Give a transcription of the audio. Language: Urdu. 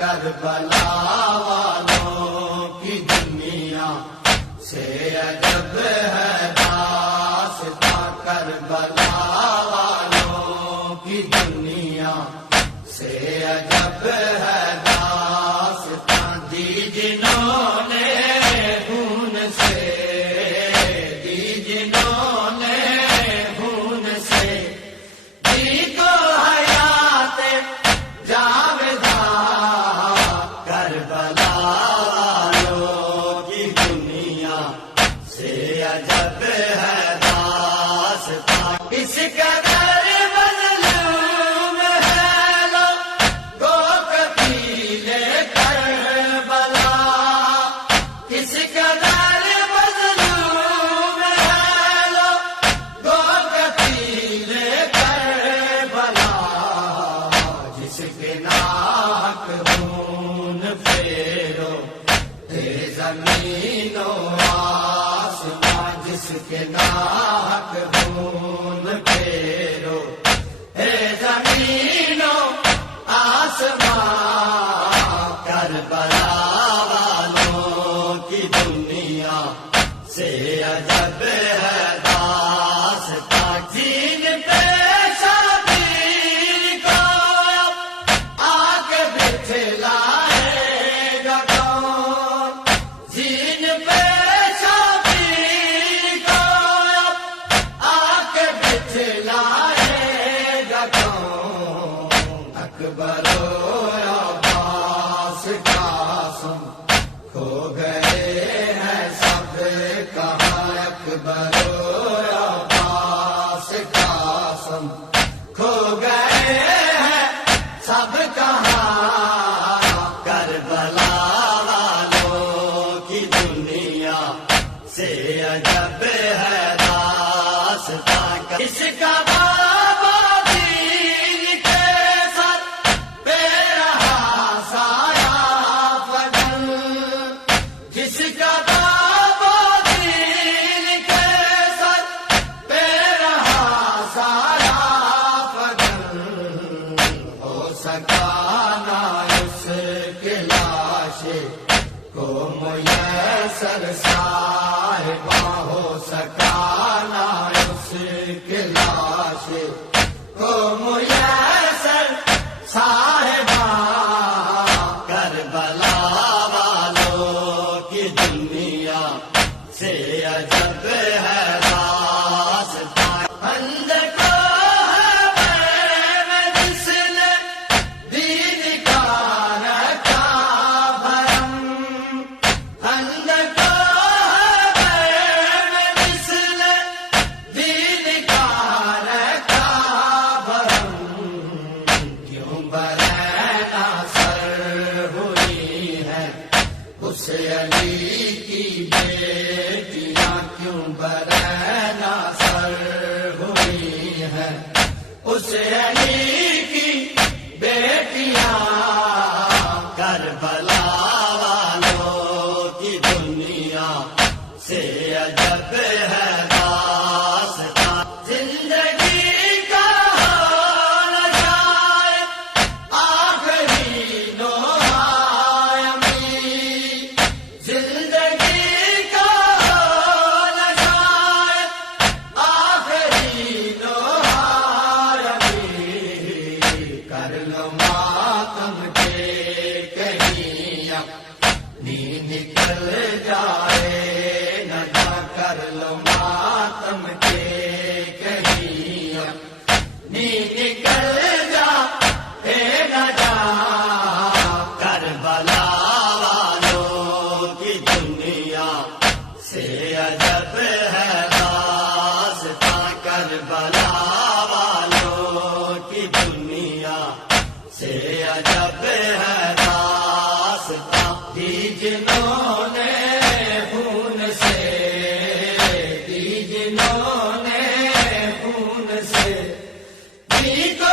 کربلا والوں کی دنیا سے عجب ہے داستاں، کربلا والوں کی دنیا سے عجب ہے داستاں، دی جنہوں نے خون سے، دی جنہوں نے خون سے، دی کو حیات جاویداں، کربلا والوں کی دنیا سے عجب ہے داستاں، اس قدر مظلوم ہے لوگو قتیلِ کربلا، اس قدر مظلوم ہے لوگو قتیلِ کربلا، جس کے ناحق خون پھیرو اے زمین و آسمان، جس کے ناحق خون پھیرو اے زمین و آسمان، کربلا والوں کی دنیا سے عجب ہے داستاں، جن پہ شبیر کو آ کے بٹھلائے گا کون، جن پہ شبیر کو آ کے بٹھلائے گا کون، اکبر و عباس قاسم کھو گئے ہیں سب کہاں، اکبر و عباس قاسم کھو گئے ہیں سب کہاں، کربلا والوں کی دنیا سے عجب ہے داستاں، اس کا بابا دین کے سر پہ رہا سایہ فگن، جس کا بابا دین کے سر پہ رہا سایہ فگن، ہو سکا نہ اس کے لاشے کو میسر صاحباں، ہو سکا نہ اس کے لاشے کو میسر صاحباں، کربلا والوں کی دنیا سے عجب ہے داستاں، اندر کو ہے میں جس نے دین کا رکھا بھرم، اندر کو ہے میں جس نے دین کا رکھا بھرم، کیوں برہنہ سر ہوئی ہے اس علی کی بیٹیاں، کیوں برہنہ سر ہوئی ہے اس علی کی بیٹیاں، کربلا والوں کی دنیا سے عجب ہے داستاں، زندگی کا ہو نہ جائے آخری نوحہ امی، زندگی کا ہو نہ جائے آخری نوحہ امی، کر لو ماتم کے کہیں اپنی نکل جائے نہ جا، کر لو ماتم کے کہیں اپنی نکل جائے نہ جا، کربلا والوں کی دنیا سے عجب ہے داستاں، کربلا والوں کی دنیا سے عجب ہے داستاں، دی جنہوں نے خون سے، دی جنہوں نے خون سے، دی کو